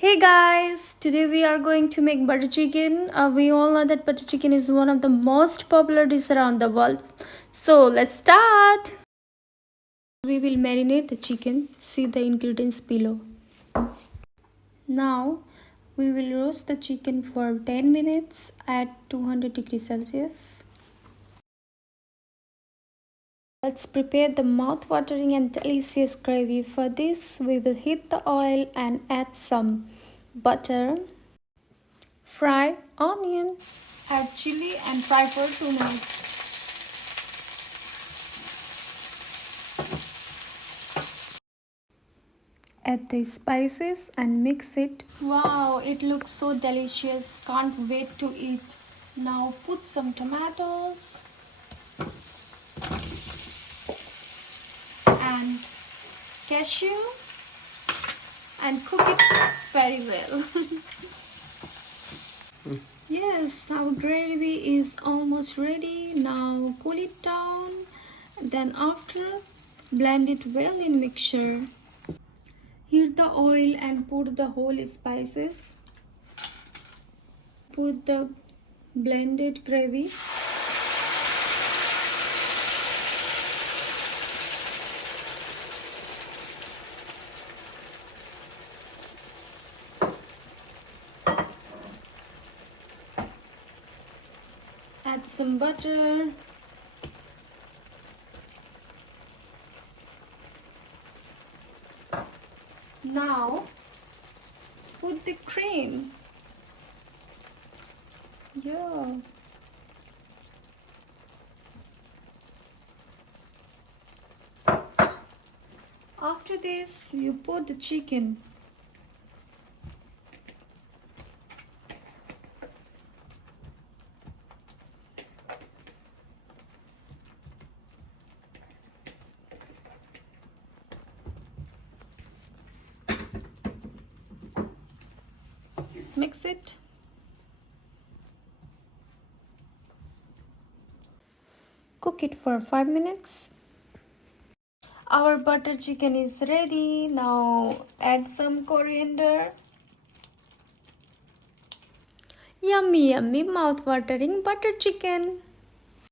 Hey guys, today we are going to make butter chicken. We all know that butter chicken is one of the most popular dishes around the world. So let's start. We will marinate the chicken. See the ingredients below. Now we will roast the chicken for 10 minutes at 200 degrees Celsius. Let's prepare the mouth-watering and delicious gravy. For this, we will heat the oil and add some butter. Fry onion. Add chili and fry for 2 minutes. Add the spices and mix it. Wow, it looks so delicious. Can't wait to eat. Now put some tomatoes and cashew and cook it very well. Yes, our gravy is almost ready. Now cool it down. Then after, blend it well in mixture. Heat the oil and put the whole spices. Put the blended gravy. Add some butter. Now put the cream. Yeah. After this, you put the chicken. Mix it. Cook it for 5 minutes. Our butter chicken is ready. Now add some coriander. Yummy, yummy, mouth-watering butter chicken.